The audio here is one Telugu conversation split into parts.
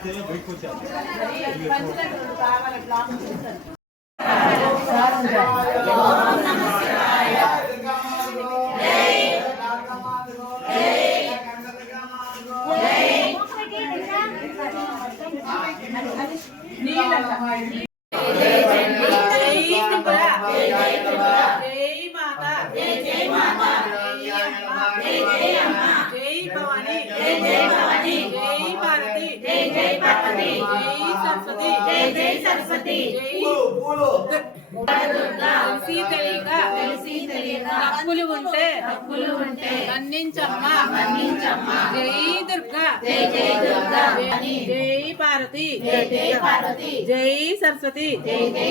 వస్తేనే బయటకు వచ్చారు జై భవాని జై భారతి సరస్వతి జై జై సరస్వతి తప్పులు ఉంటే తప్పులు ఉంటే మన్నించమ్మా మన్నించమ్మా జై దుర్గా జై జై దుర్గా జై భారతి జై జై భారతి జై సరస్వతి జై జై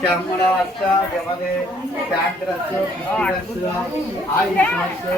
చమ్మడవచ్చ వ్యవధే శాంత్రస్సు ఆయుష్మస్సు ఆయుష్మస్సు